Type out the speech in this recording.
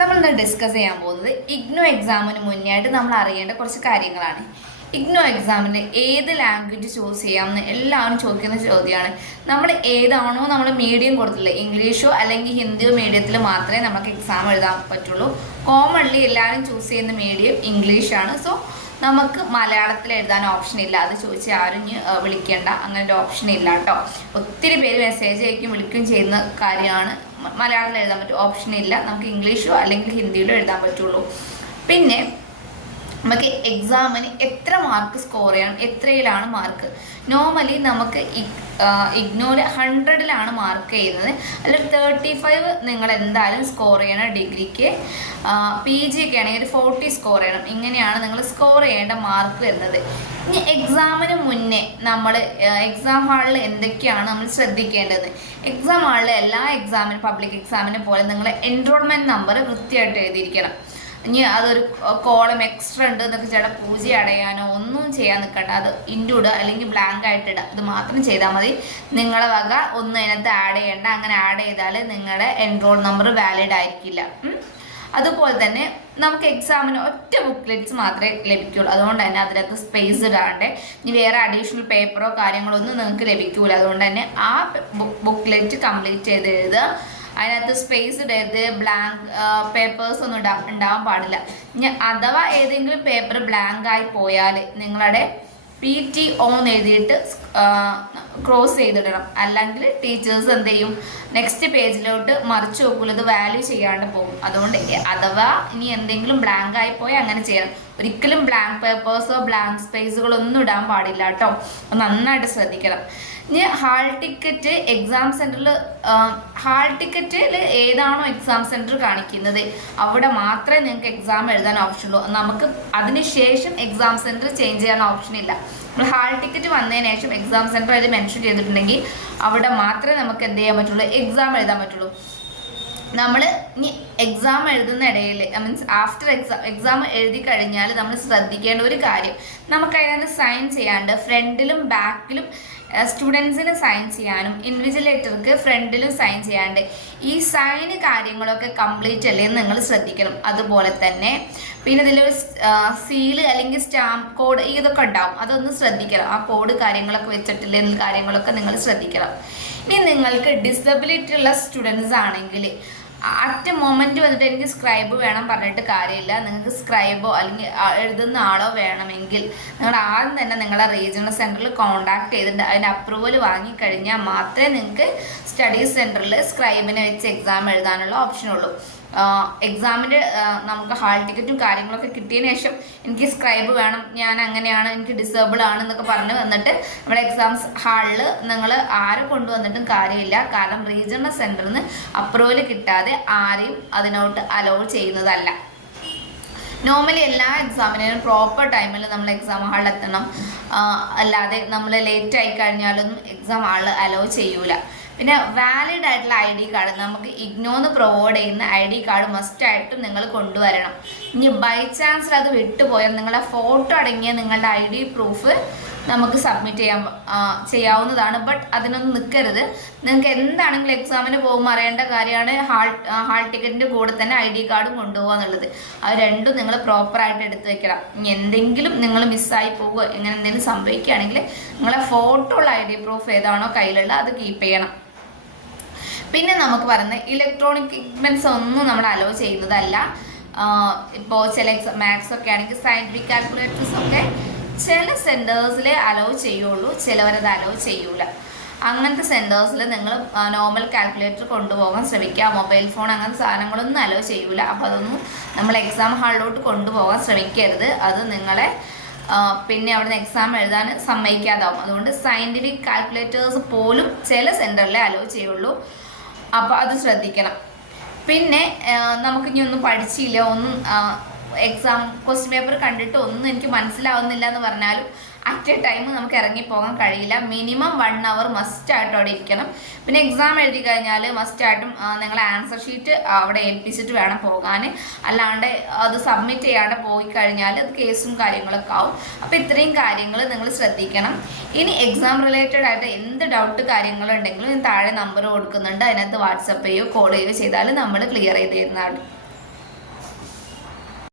നമ്മളിന്ന് ഡിസ്കസ് ചെയ്യാൻ പോകുന്നത് ഇഗ്നോ എക്സാമിന് മുന്നേ ആയിട്ട് നമ്മൾ അറിയേണ്ട കുറച്ച് കാര്യങ്ങളാണ്. ഇഗ്നോ എക്സാമിന് ഏത് ലാംഗ്വേജ് ചൂസ് ചെയ്യാമെന്ന് എല്ലാവരും ചോദിക്കുന്ന ചോദ്യമാണ്. നമ്മൾ ഏതാണോ നമ്മൾ മീഡിയം കൊടുത്തില്ല ഇംഗ്ലീഷോ അല്ലെങ്കിൽ ഹിന്ദിയോ മീഡിയത്തിൽ മാത്രമേ നമുക്ക് എക്സാം എഴുതാൻ പറ്റുള്ളൂ. കോമൺലി എല്ലാവരും ചൂസ് ചെയ്യുന്ന മീഡിയം ഇംഗ്ലീഷാണ്. സോ നമുക്ക് മലയാളത്തിൽ എഴുതാൻ ഓപ്ഷൻ ഇല്ല. അത് ചോദിച്ച് ആരും വിളിക്കേണ്ട അങ്ങനെ ഒരു ഓപ്ഷൻ ഇല്ല കേട്ടോ. ഒത്തിരി പേര് മെസ്സേജ് അയക്കും വിളിക്കുകയും ചെയ്യുന്ന കാര്യമാണ് മലയാളത്തിൽ എഴുതാൻ പറ്റും. ഓപ്ഷൻ ഇല്ല. നമുക്ക് ഇംഗ്ലീഷോ അല്ലെങ്കിൽ ഹിന്ദിയിലോ എഴുതാൻ പറ്റുള്ളൂ. പിന്നെ നമുക്ക് എക്സാമിന് എത്ര മാർക്ക് സ്കോർ ചെയ്യണം? എത്രയിലാണ് മാർക്ക് നോർമലി നമുക്ക് ഇഗ്നോര് ഹൺഡ്രഡിലാണ് മാർക്ക് ചെയ്യുന്നത് അതിൽ തേർട്ടി ഫൈവ് നിങ്ങൾ എന്തായാലും സ്കോർ ചെയ്യണം ഡിഗ്രിക്ക്. പി ജി ഒക്കെ ആണെങ്കിൽ ഒരു ഫോർട്ടി സ്കോർ ചെയ്യണം. ഇങ്ങനെയാണ് നിങ്ങൾ സ്കോർ ചെയ്യേണ്ട മാർക്ക് വരുന്നത്. ഇനി എക്സാമിന് മുന്നേ നമ്മൾ എക്സാം ഹാളിൽ എന്തൊക്കെയാണ് നമ്മൾ ശ്രദ്ധിക്കേണ്ടത്? എക്സാം ഹാളിൽ എല്ലാ എക്സാമിനും പബ്ലിക് എക്സാമിനെ പോലെ നിങ്ങൾ എൻറോൾമെന്റ് നമ്പർ വൃത്തിയായിട്ട് എഴുതിയിരിക്കണം. ഇനി അതൊരു കോളം എക്സ്ട്രാ ഉണ്ട് എന്നൊക്കെ ചേട്ടാ പൂജ അടയാനോ ഒന്നും ചെയ്യാൻ നിൽക്കണ്ട. അത് ഇന്റു ഇടുക അല്ലെങ്കിൽ ബ്ലാങ്ക് ആയിട്ട് ഇടുക ഇത് മാത്രം ചെയ്താൽ മതി. നിങ്ങളെ വക ഒന്നും അതിനകത്ത് ആഡ് ചെയ്യണ്ട. അങ്ങനെ ആഡ് ചെയ്താൽ നിങ്ങളുടെ എൻറോൾ നമ്പർ വാലിഡ് ആയിരിക്കില്ല. അതുപോലെ തന്നെ നമുക്ക് എക്സാമിന് ഒറ്റ ബുക്ക്ലെറ്റ്സ് മാത്രമേ ലഭിക്കുള്ളൂ. അതുകൊണ്ട് തന്നെ അതിനകത്ത് സ്പേസ് ഇടാണ്ട്. ഇനി വേറെ അഡീഷണൽ പേപ്പറോ കാര്യങ്ങളോ ഒന്നും നിങ്ങൾക്ക് ലഭിക്കൂല. അതുകൊണ്ട് തന്നെ ആ ബുക്ക്ലെറ്റ് കംപ്ലീറ്റ് ചെയ്ത് എഴുതുക. അതിനകത്ത് സ്പേസ് ഇടരുത് ബ്ലാങ്ക് പേപ്പേഴ്സ് ഒന്നും ഉണ്ടാവാൻ പാടില്ല. അഥവാ ഏതെങ്കിലും പേപ്പർ ബ്ലാങ്ക് ആയി പോയാൽ നിങ്ങളുടെ പി ടി ഓ എഴുതിയിട്ട് ക്രോസ് ചെയ്തിടണം. അല്ലെങ്കിൽ ടീച്ചേഴ്സ് എന്ത് ചെയ്യും? നെക്സ്റ്റ് പേജിലോട്ട് മറിച്ച് നോക്കുള്ളത് വാല്യൂ ചെയ്യാണ്ട് പോകും. അതുകൊണ്ട് അഥവാ ഇനി എന്തെങ്കിലും ബ്ലാങ്ക് ആയി പോയി അങ്ങനെ ചെയ്യണം. ഒരിക്കലും ബ്ലാങ്ക് പേപ്പേഴ്സോ ബ്ലാങ്ക് സ്പേസുകളോ ഒന്നും ഇടാൻ പാടില്ല കേട്ടോ നന്നായിട്ട് ശ്രദ്ധിക്കണം. ഇനി ഹാൾ ടിക്കറ്റ് എക്സാം സെന്ററിൽ ഹാൾ ടിക്കറ്റിൽ ഏതാണോ എക്സാം സെന്റർ കാണിക്കുന്നത് അവിടെ മാത്രമേ നിങ്ങൾക്ക് എക്സാം എഴുതാൻ ഓപ്ഷൻ ഉള്ളൂ. നമുക്ക് അതിനുശേഷം എക്സാം സെന്റർ ചേഞ്ച് ചെയ്യാൻ ഓപ്ഷൻ ഇല്ല. നമ്മൾ ഹാൾ ടിക്കറ്റ് വന്നതിന് ശേഷം എക്സാം സെന്റർ അതിൽ മെൻഷൻ ചെയ്തിട്ടുണ്ടെങ്കിൽ അവിടെ മാത്രമേ നമുക്ക് എന്ത് ചെയ്യാൻ പറ്റുള്ളൂ? എക്സാം എഴുതാൻ പറ്റുള്ളൂ. നമ്മൾ ഇനി എക്സാം എഴുതുന്ന ഇടയിൽ മീൻസ് ആഫ്റ്റർ എക്സാം എക്സാം എഴുതി കഴിഞ്ഞാൽ നമ്മൾ ശ്രദ്ധിക്കേണ്ട ഒരു കാര്യം നമുക്ക് അതിനകത്ത് സൈൻ ചെയ്യാണ്ട് ഫ്രണ്ടിലും ബാക്കിലും സ്റ്റുഡൻസിന് സൈൻ ചെയ്യാനും ഇൻവിജിലേറ്റർക്ക് ഫ്രണ്ടിലും സൈൻ ചെയ്യാണ്ട് ഈ സൈന് കാര്യങ്ങളൊക്കെ കംപ്ലീറ്റ് അല്ലേ എന്ന് നിങ്ങൾ ശ്രദ്ധിക്കണം. അതുപോലെ തന്നെ പിന്നെ ഇതിലൊരു സീൽ അല്ലെങ്കിൽ സ്റ്റാമ്പ് കോഡ് ഇതൊക്കെ ഉണ്ടാവും. അതൊന്ന് ശ്രദ്ധിക്കണം. ആ കോഡ് കാര്യങ്ങളൊക്കെ വെച്ചിട്ടില്ലേ കാര്യങ്ങളൊക്കെ നിങ്ങൾ ശ്രദ്ധിക്കണം. ഇനി നിങ്ങൾക്ക് ഡിസബിലിറ്റി ഉള്ള സ്റ്റുഡൻസ് ആണെങ്കിൽ അറ്റ് മൊമെന്റ് വന്നിട്ട് എനിക്ക് സ്ക്രൈബ് വേണം പറഞ്ഞിട്ട് കാര്യമില്ല. നിങ്ങൾക്ക് സ്ക്രൈബോ അല്ലെങ്കിൽ എഴുതുന്ന ആളോ വേണമെങ്കിൽ നിങ്ങൾ ആദ്യം തന്നെ നിങ്ങളുടെ റീജിയണൽ സെന്ററിൽ കോൺടാക്ട് ചെയ്തിട്ട് അതിന്റെ അപ്രൂവൽ വാങ്ങിക്കഴിഞ്ഞാൽ മാത്രമേ നിങ്ങൾക്ക് സ്റ്റഡി സെന്ററിൽ സ്ക്രൈബിനെ വെച്ച് എക്സാം എഴുതാനുള്ള ഓപ്ഷനുള്ളൂ എക്സാമിന്റെ നമുക്ക് ഹാൾ ടിക്കറ്റും കാര്യങ്ങളൊക്കെ കിട്ടിയതിന് ശേഷം എനിക്ക് സ്ക്രൈബ് വേണം ഞാൻ അങ്ങനെയാണ് എനിക്ക് ഡിസേബിൾ ആണ് എന്നൊക്കെ പറഞ്ഞ് വന്നിട്ട് നമ്മുടെ എക്സാംസ് ഹാളിൽ നിങ്ങൾ ആരെ കൊണ്ടുവന്നിട്ടും കാര്യമില്ല. കാരണം റീജിയണൽ സെന്ററിൽ നിന്ന് അപ്രൂവൽ കിട്ടാതെ ആരെയും അതിനോട്ട് അലോ ചെയ്യുന്നതല്ല. നോർമലി എല്ലാ എക്സാമിനും പ്രോപ്പർ ടൈമിൽ നമ്മൾ എക്സാം ഹാളിൽ എത്തണം. അല്ലാതെ നമ്മൾ ലേറ്റ് ആയി കഴിഞ്ഞാലൊന്നും എക്സാം ഹാളിൽ അലോ ചെയ്യൂല. പിന്നെ വാലിഡ് ആയിട്ടുള്ള ഐ ഡി കാർഡ് നമുക്ക് ഇഗ്നോന്ന് പ്രൊവൈഡ് ചെയ്യുന്ന ഐ ഡി കാർഡ് മസ്റ്റ് ആയിട്ടും നിങ്ങൾ കൊണ്ടുവരണം. ഇനി ബൈ ചാൻസ് അത് വിട്ടുപോയാൽ നിങ്ങളുടെ ഫോട്ടോ അടങ്ങിയ നിങ്ങളുടെ ഐ ഡി പ്രൂഫ് നമുക്ക് സബ്മിറ്റ് ചെയ്യാൻ ചെയ്യാവുന്നതാണ്. ബട്ട് അതിനൊന്നും നിൽക്കരുത് നിങ്ങൾക്ക് എന്താണെങ്കിലും എക്സാമിന് പോകുമ്പോൾ അറിയേണ്ട കാര്യമാണ് ഹാൾ ഹാൾ ടിക്കറ്റിന്റെ കൂടെ തന്നെ ഐ ഡി കാർഡും കൊണ്ടുപോകുക എന്നുള്ളത്. അത് രണ്ടും നിങ്ങൾ പ്രോപ്പറായിട്ട് എടുത്തു വെക്കണം. എന്തെങ്കിലും നിങ്ങൾ മിസ്സായി പോകുക ഇങ്ങനെ എന്തെങ്കിലും സംഭവിക്കുകയാണെങ്കിൽ നിങ്ങളെ ഫോട്ടോ ഉള്ള ഐ ഡി പ്രൂഫ് ഏതാണോ കയ്യിലുള്ള അത് കീപ്പ് ചെയ്യണം. പിന്നെ നമുക്ക് പറയുന്നത് ഇലക്ട്രോണിക് എക്യുപ്മെന്റ്സ് ഒന്നും നമ്മൾ അലോ ചെയ്യുന്നതല്ല. ഇപ്പോൾ ചില മാത്സ് ഒക്കെ ആണെങ്കിൽ സയന്റിഫിക് കാൽക്കുലേറ്റേഴ്സ് ഒക്കെ ചില സെന്റേഴ്സിൽ അലോ ചെയ്യുള്ളൂ ചിലവരത് അലോ ചെയ്യൂല. അങ്ങനത്തെ സെന്റേഴ്സിൽ നിങ്ങൾ നോർമൽ കാൽക്കുലേറ്റർ കൊണ്ടുപോകാൻ ശ്രമിക്കുക. മൊബൈൽ ഫോൺ അങ്ങനത്തെ സാധനങ്ങളൊന്നും അലോ ചെയ്യൂല. അപ്പോൾ അതൊന്നും നമ്മൾ എക്സാം ഹാളിലോട്ട് കൊണ്ടുപോകാൻ ശ്രമിക്കരുത്. അത് നിങ്ങളെ പിന്നെ അവിടുന്ന് എക്സാം എഴുതാൻ സമ്മതിക്കാതാവും. അതുകൊണ്ട് സയന്റിഫിക് കാൽക്കുലേറ്റേഴ്സ് പോലും ചില സെന്ററിലെ അലോ ചെയ്യുള്ളൂ. അപ്പോൾ അത് ശ്രദ്ധിക്കണം. പിന്നെ നമുക്കിനി ഒന്നും പഠിച്ചില്ല. ഒന്നും എക്സാം ക്വസ്റ്റ്യൻ പേപ്പർ കണ്ടിട്ട് ഒന്നും എനിക്ക് മനസ്സിലാവുന്നില്ല എന്ന് പറഞ്ഞാലും അറ്റ് എ ടൈം നമുക്ക് ഇറങ്ങിപ്പോകാൻ കഴിയില്ല. മിനിമം വൺ അവർ മസ്റ്റ് ആയിട്ട് അവിടെ ഇരിക്കണം. പിന്നെ എക്സാം എഴുതി കഴിഞ്ഞാൽ മസ്റ്റ് ആയിട്ടും നിങ്ങൾ ആൻസർ ഷീറ്റ് അവിടെ ഏൽപ്പിച്ചിട്ട് വേണം പോകാൻ അല്ലാണ്ട് അത് സബ്മിറ്റ് ചെയ്യാണ്ട് പോയി കഴിഞ്ഞാൽ അത് കേസും കാര്യങ്ങളൊക്കെ ആവും. അപ്പോൾ ഇത്രയും കാര്യങ്ങൾ നിങ്ങൾ ശ്രദ്ധിക്കണം. ഇനി എക്സാം റിലേറ്റഡ് ആയിട്ട് എന്ത് ഡൗട്ട് കാര്യങ്ങളുണ്ടെങ്കിലും ഞാൻ താഴെ നമ്പർ കൊടുക്കുന്നുണ്ട്. അതിനകത്ത് വാട്സപ്പ് ചെയ്യുകയോ കോൾ ചെയ്യുകയോ ചെയ്താൽ നമ്മൾ ക്ലിയർ ചെയ്ത് തരുന്നതാണ്.